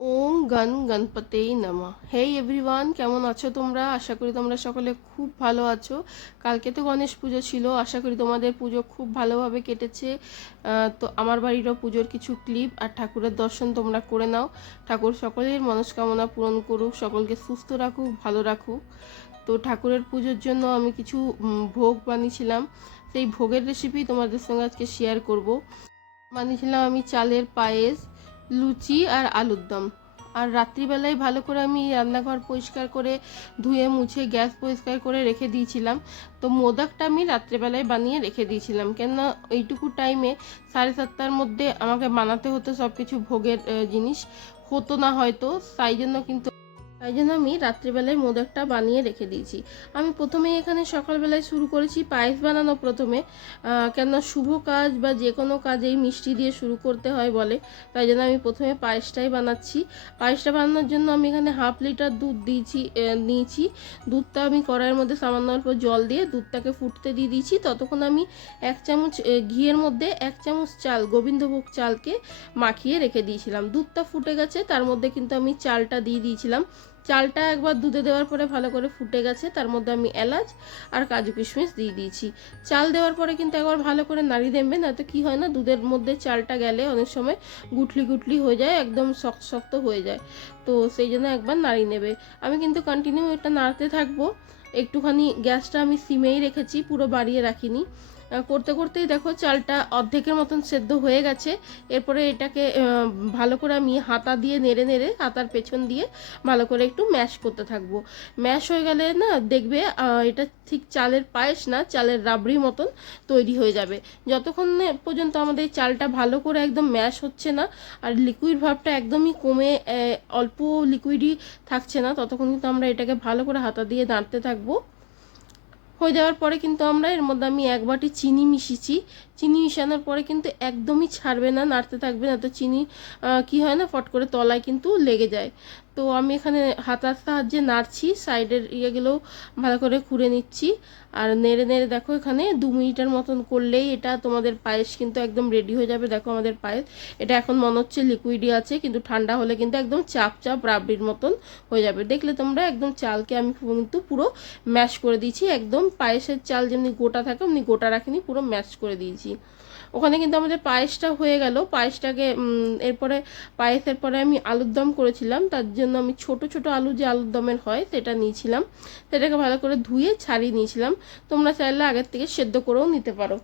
ওম গণ গণপতেই নমঃ। হে এভরিওয়ান, কেমন আছো তোমরা? আশা করি তোমরা সকলে খুব ভালো আছো। কালকে তো গণেশ পুজো ছিল, আশা করি তোমাদের পুজো খুব ভালোভাবে কেটেছে। তো আমার বাড়িরও পুজোর কিছু ক্লিপ আর ঠাকুরের দর্শন তোমরা করে নাও। ঠাকুর সকলের মনস্কামনা পূরণ করুক, সকলকে সুস্থ রাখুক, ভালো রাখুক। তো ঠাকুরের পুজোর জন্য আমি কিছু ভোগ বানিয়েছিলাম, সেই ভোগের রেসিপি তোমাদের সঙ্গে আজকে শেয়ার করব। বানিয়েছিলাম আমি চালের পায়েস, লুচি আর আলুর দম। আর রাত্রিবেলায় ভালো করে আমি রান্নাঘর পরিষ্কার করে ধুয়ে মুছে গ্যাস পরিষ্কার করে রেখে দিয়েছিলাম। তো মোদকটা আমি রাত্রেবেলায় বানিয়ে রেখে দিয়েছিলাম, কেননা এইটুকু টাইমে 7:30টার মধ্যে আমাকে বানাতে হতো সব কিছু ভোগের জিনিস, হতো না হয়তো। তাই জন্য আমি রাত্রিবেলায় মোদকটা বানিয়ে রেখে দিয়েছি। আমি প্রথমেই এখানে সকালবেলায় শুরু করেছি পায়েস বানানো প্রথমে, কেননা শুভ কাজ বা যে কোনো কাজেই মিষ্টি দিয়ে শুরু করতে হয় বলে। তাই জন্য আমি প্রথমে পায়েসটাই বানাচ্ছি। পায়েসটা বানানোর জন্য আমি এখানে 1/2 লিটার দুধ নিয়েছি। দুধটা আমি কড়াইয়ের মধ্যে সামান্য অল্প জল দিয়ে দুধটাকে ফুটতে দিয়ে দিয়েছি। ততক্ষণ আমি 1 চামচ ঘিয়ের মধ্যে 1 চামচ চাল, গোবিন্দভোগ চালকে মাখিয়ে রেখে দিয়েছিলাম। দুধটা ফুটে গেছে, তার মধ্যে কিন্তু আমি চালটা দিয়ে দিয়েছিলাম। চালটা একবার দুধে দেওয়ার পরে ভালো করে ফুটে গেছে, তার মধ্যে আমি এলাচ আর কাজু কিশমিশ দিয়ে দিয়েছি। চাল দেওয়ার পরে কিন্তু একবার ভালো করে নাড়িয়ে দেবে, না তো কী হয় না, দুধের মধ্যে চালটা গেলে অনেক সময় গুটলি গুটলি হয়ে যায়, একদম শক্ত শক্ত হয়ে যায়। তো সেই জন্য একবার নাড়িয়ে নেবে। আমি কিন্তু কন্টিনিউ এটা নাড়তে থাকবো। একটুখানি গ্যাসটা আমি সিমেই রেখেছি, পুরো বাড়িয়ে রাখিনি। করতে করতেই দেখো চালটা অর্ধেকের মতন সেদ্ধ হয়ে গেছে। এরপরে এটাকে ভালো করে আমি হাতা দিয়ে নেড়ে নেড়ে, হাতার পেছন দিয়ে ভালো করে একটু ম্যাশ করতে থাকবো। ম্যাশ হয়ে গেলে না দেখবে এটা ঠিক চালের পায়েস না, চালের রাবড়ি মতন তৈরি হয়ে যাবে। যতক্ষণ না পর্যন্ত আমাদের চালটা ভালো করে একদম ম্যাশ হচ্ছে না আর লিকুইড ভাবটা একদমই কমে অল্প লিকুইডই থাকছে না, ততক্ষণ কিন্তু আমরা এটাকে ভালো করে হাতা দিয়ে নাড়তে থাকবো। হয়ে যাওয়ার পরে কিন্তু আমরা এর মধ্যে আমি 1 বাটি চিনি মিশিয়েছি। চিনি মিশানোর পরে কিন্তু একদমই ছাড়বে না, নাড়তে থাকবে না, তো চিনি কি হয় না, ফট করে তলায় কিন্তু লেগে যায়। তো আমি এখানে হাতার সাহায্যে নাড়ছি, সাইডের ইয়েগুলোও ভালো করে খুঁড়ে নিচ্ছি। আর নেড়ে নেড়ে দেখো এখানে 2 মিনিটের মতন করলেই এটা তোমাদের পায়েস কিন্তু একদম রেডি হয়ে যাবে। দেখো আমাদের পায়েস এটা এখন মনে হচ্ছে লিকুইডই আছে, কিন্তু ঠান্ডা হলে কিন্তু একদম চাপ চাপ রাবড়ির মতন হয়ে যাবে। দেখলে তোমরা, একদম চালকে আমি কিন্তু পুরো ম্যাশ করে দিয়েছি। একদম পায়েসের চাল যেমনি গোটা থাকে অমনি গোটা রাখিনি, পুরো ম্যাশ করে দিয়েছি। ওখানে কিন্তু আমাদের পায়েসটা হয়ে গেল। পায়েসটাকে এরপরে পায়েসের পরে আমি আলুর দম করেছিলাম, তার জন্য আমি ছোট ছোট আলু যে আলুর দমের হয় সেটা নিয়েছিলাম। সেটাকে ভালো করে ধুয়ে ছাড়িয়ে নিয়েছিলাম। তোমরা চাইলে আগের থেকে সেদ্ধ করেও নিতে পারো।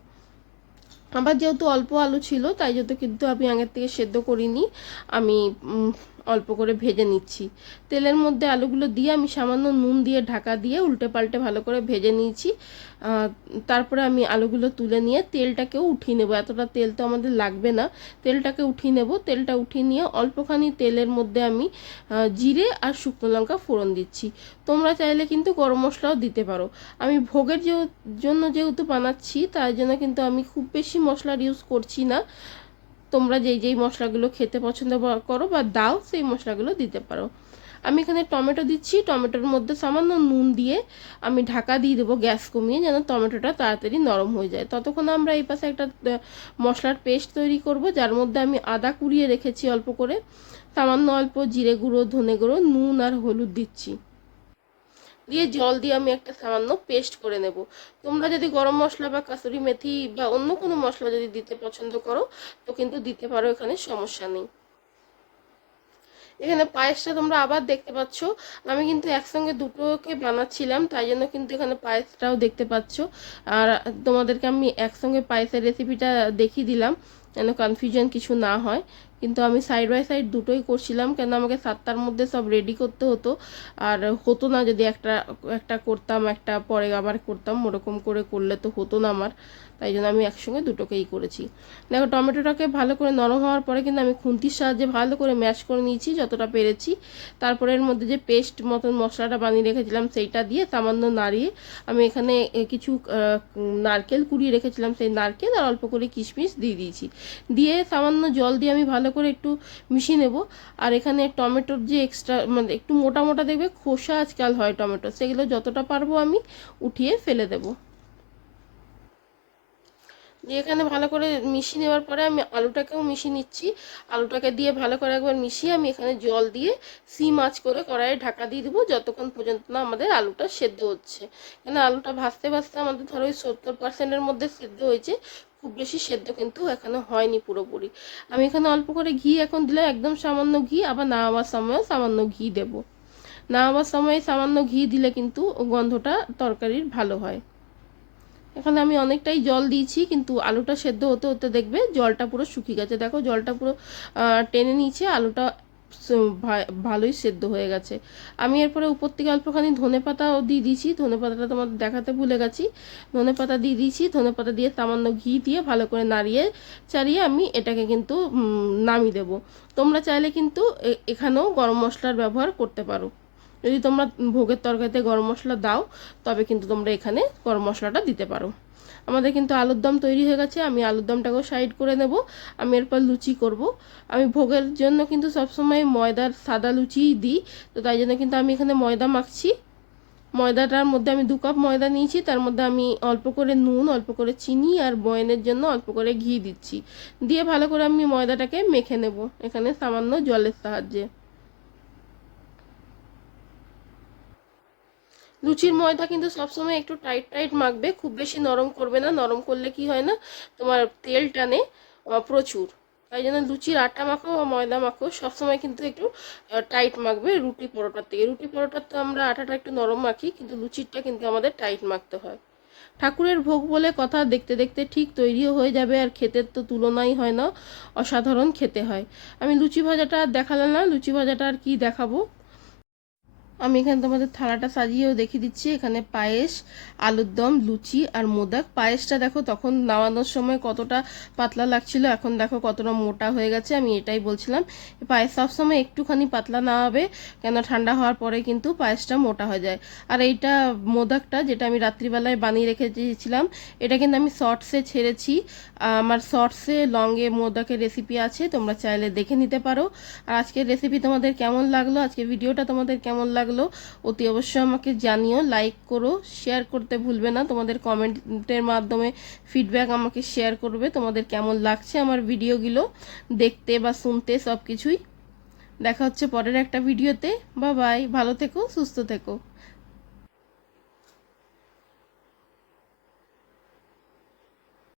আবার যেহেতু অল্প আলু ছিল তাই যেহেতু কিন্তু আমি আগের থেকে সেদ্ধ করিনি, আমি অল্প করে ভেজে নিচ্ছি। তেলের মধ্যে আলুগুলো দিয়ে আমি সামান্য নুন দিয়ে ঢাকা দিয়ে উল্টে পাল্টে ভালো করে ভেজে নিয়েছি। তারপরে আমি আলুগুলো তুলে নিয়ে তেলটাকেও উঠিয়ে নেবো। এতটা তেল তো আমাদের লাগবে না, তেলটাকে উঠিয়ে নেব। তেলটা উঠিয়ে নিয়ে অল্পখানি তেলের মধ্যে আমি জিরে আর শুকনো লঙ্কা ফোড়ন দিচ্ছি। তোমরা চাইলে কিন্তু গরম মশলাও দিতে পারো। আমি ভোগের জন্য যেহেতু বানাচ্ছি, তাই জন্য কিন্তু আমি খুব বেশি মশলার ইউজ করছি না। তোমরা যেই যেই মশলাগুলো খেতে পছন্দ করো বা দাও, সেই মশলাগুলো দিতে পারো। আমি এখানে টমেটো দিচ্ছি, টমেটোর মধ্যে সামান্য নুন দিয়ে আমি ঢাকা দিয়ে দেবো গ্যাস কমিয়ে, যেন টমেটোটা তাড়াতাড়ি নরম হয়ে যায়। ততক্ষণ আমরা এই পাশে একটা মশলার পেস্ট তৈরি করব, যার মধ্যে আমি আদা কুড়িয়ে রেখেছি অল্প করে, সামান্য অল্প জিরে গুঁড়ো, ধনে গুঁড়ো, নুন আর হলুদ দিচ্ছি। দিয়ে জল দিয়ে আমি একটা সামান্য পেস্ট করে নেব। তোমরা যদি গরম মশলা বা কাসুরি মেথি বা অন্য কোনো মশলা যদি দিতে পছন্দ করো তো কিন্তু দিতে পারো, এখানে সমস্যা নেই। এখানে পায়েসটা তোমরা আবার দেখতে পাচ্ছ, আমি কিন্তু একসঙ্গে দুটোকে বানাচ্ছিলাম, তাই জন্য কিন্তু এখানে পায়েসটাও দেখতে পাচ্ছ। আর তোমাদেরকে আমি একসঙ্গে পায়েসের রেসিপিটা দেখিয়ে দিলাম যেন কনফিউশন কিছু না হয়। কিন্তু আমি সাইড বাই সাইড দুটোই করছিলাম, কেন আমাকে 7টার মধ্যে সব রেডি করতে হতো। আর হতো না যদি একটা একটা করতাম একটা পরে আবার করতাম, ওরকম করে করলে তো হতো না আমার। তাই জন্য আমি একসঙ্গে দুটোকেই করেছি। দেখো টমেটোটাকে ভালো করে নরম হওয়ার পরে কিন্তু আমি খুন্তির সাহায্যে ভালো করে ম্যাশ করে নিয়েছি যতটা পেরেছি। তারপরে এর মধ্যে যে পেস্ট মতন মশলাটা বানিয়ে রেখেছিলাম সেইটা দিয়ে সামান্য নাড়িয়ে আমি এখানে কিছু নারকেল কুড়িয়ে রেখেছিলাম, সেই নারকেল আর অল্প করে কিশমিশ দিয়ে দিয়েছি। দিয়ে সামান্য জল দিয়ে আমি ভালো করে একটু মিশিয়ে নেব। আর এখানে টমেটোর যে এক্সট্রা মানে একটু মোটা মোটা দেখবে খোসা আজকাল হয় টমেটো, সেগুলো যতটা পারবো আমি উঠিয়ে ফেলে দেবো। দিয়ে এখানে ভালো করে মিশিয়ে নেওয়ার পরে আমি আলুটাকেও মিশিয়ে নিচ্ছি। আলুটাকে দিয়ে ভালো করে একবার মিশিয়ে আমি এখানে জল দিয়ে সিম আঁচ করে কড়াইয়ে ঢাকা দিয়ে দেবো যতক্ষণ পর্যন্ত না আমাদের আলুটা সেদ্ধ হচ্ছে। কেন আলুটা ভাজতে ভাজতে আমাদের ধরো ওই 70%-এর মধ্যে সেদ্ধ হয়েছে, খুব বেশি সেদ্ধ কিন্তু এখানে হয়নি পুরোপুরি। আমি এখানে অল্প করে ঘি এখন দিলাম, একদম সামান্য ঘি, আবার নামাবার সময়ও সামান্য ঘি দেব। নামাবার সময় সামান্য ঘি দিলে কিন্তু গন্ধটা তরকারির ভালো হয়। এখানে আমি অনেকটাই জল দিয়েছি, কিন্তু আলুটা সেদ্ধ হতে হতে দেখবে জলটা পুরো শুকিয়ে গেছে। দেখো জলটা পুরো টেনে নিয়েছে, আলুটা ভালোই সেদ্ধ হয়ে গেছে। আমি এরপরে উপর থেকে অল্পখানি ধনেপাতাও দিয়ে দিয়েছি, ধনেপাতাটা তোমাদের দেখাতে ভুলে গেছি। ধনেপাতা দিয়ে দিয়েছি, ধনেপাতা দিয়ে সামান্য ঘি দিয়ে ভালো করে নাড়িয়ে চাড়িয়ে আমি এটাকে কিন্তু নামিয়ে দেবো। তোমরা চাইলে কিন্তু এখানেও গরম মশলার ব্যবহার করতে পারো। যদি তোমরা ভোগের তরকারিতে গরম মশলা দাও তবে কিন্তু তোমরা এখানে গরম মশলাটা দিতে পারো। আমাদের কিন্তু আলুর দম তৈরি হয়ে গেছে, আমি আলুর দমটাকেও সাইড করে নেব। আমি এরপর লুচি করব। আমি ভোগের জন্য কিন্তু সবসময় ময়দার সাদা লুচিই দিই, তো তাই জন্য কিন্তু আমি এখানে ময়দা মাখছি। ময়দাটার মধ্যে আমি 2 কাপ ময়দা নিয়েছি, তার মধ্যে আমি অল্প করে নুন, অল্প করে চিনি আর বয়নের জন্য অল্প করে ঘি দিচ্ছি। দিয়ে ভালো করে আমি ময়দাটাকে মেখে নেব এখানে সামান্য জলের সাহায্যে। লুচির ময়দা কিন্তু সবসময় একটু টাইট টাইট মাখবে, খুব বেশি নরম করবে না, নরম করলে কি হয় না তোমার তেল টানে প্রচুর। তাই জন্য লুচির আটা মাখো বা ময়দা মাখো সবসময় কিন্তু একটু টাইট মাখবে। রুটি পরোটার থেকে, রুটি পরোটার তো আমরা আটাটা একটু নরম মাখি, কিন্তু লুচিরটা কিন্তু আমাদের টাইট মাখতে হয়। ঠাকুরের ভোগ বলে কথা, দেখতে দেখতে ঠিক তৈরিও হয়ে যাবে, আর খেতে তো তুলনাই হয় না, অসাধারণ খেতে হয়। আমি লুচি ভাজাটা আর দেখালাম না, লুচি ভাজাটা আর কি দেখাবো। আমি এখানে তোমাদের থালাটা সাজিয়েও দেখিয়ে দিচ্ছি। এখানে পায়েস, আলুর দম, লুচি আর মোদক। পায়েসটা দেখো তখন নামানোর সময় কতটা পাতলা লাগছিল, এখন দেখো কতটা মোটা হয়ে গেছে। আমি এটাই বলছিলাম, পায়েস সবসময় একটুখানি পাতলা নামাবে, কেন ঠান্ডা হওয়ার পরে কিন্তু পায়েসটা মোটা হয়ে যায়। আর এইটা মোদকটা যেটা আমি রাত্রিবেলায় বানিয়ে রেখে দিয়েছিলাম, এটা কিন্তু আমি শর্টসে ছেড়েছি। আমার শর্টসে লংয়ে মোদকের রেসিপি আছে, তোমরা চাইলে দেখে নিতে পারো। আর আজকের রেসিপি তোমাদের কেমন লাগলো, আজকের ভিডিওটা তোমাদের কেমন লাগলো অতি অবশ্যই আমাকে জানিও। লাইক করো, শেয়ার করতে ভুলবে না, তোমাদের কমেন্টের মাধ্যমে ফিডব্যাক আমাকে শেয়ার করবে তোমাদের কেমন লাগছে আমার ভিডিওগুলো দেখতে বা শুনতে, সব কিছুই। দেখা হচ্ছে পরের একটা ভিডিওতে। বাই বাই, ভালো থেকো, সুস্থ থেকো।